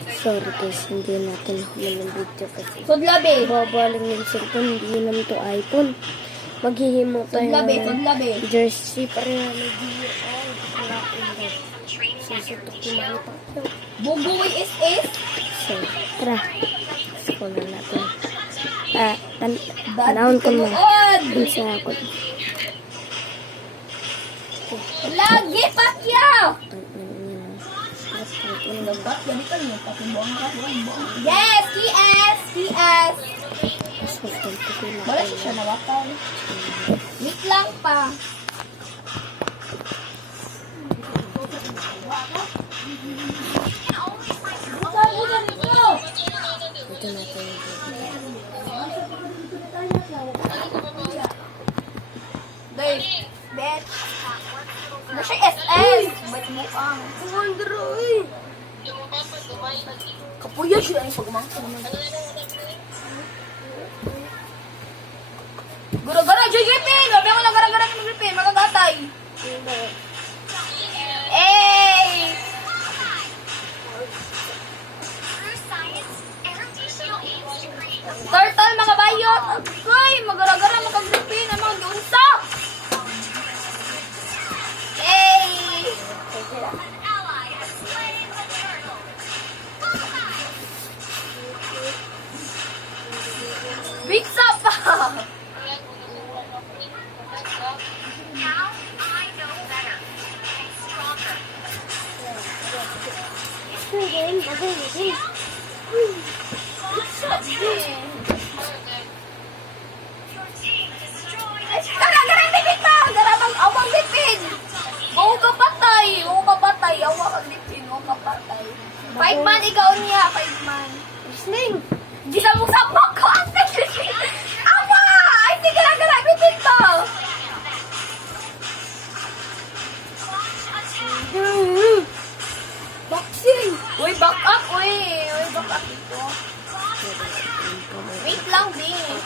Sorry guys, hindi natin naman video kasi Sudlabi. babaling yung cellphone, hindi naman to iPhone. Maghihimo tayo Sudlabi. jersey para may DUI. Susutok yung mga ito. Bugoy is. So, tara. Gusto na natin. Tanahon ko na. Dun sa ako. Lagi Pacquiao. Yes, TS. Wala siya nawakaw. Wait lang pa. Ito natin. Dave, bet. Ano siya SS? Ba't mo ang? Androy. Kapuya siya ang pagmangsa naman. Gara-gara, Joy Griffin! Sabi ako na gara-gara ni Griffin, magagatay. Hey! Turtle, mga bayot! Agay, magara-gara, makag-Griffin, ang mga giunsa! Hey! Pizza pa! Gara-gara, tipid pa! Garabang awang tipid! Oo ka patay! Awang ang tipid, oo ka patay. 5 man, ikaw niya, 5 man. Sling! Di sa mong sabak ko! Awa! Ay, sige, gara-gara, tipid to! Boxing! Uy, back up, uy! Uy, back up dito. Wait lang, din.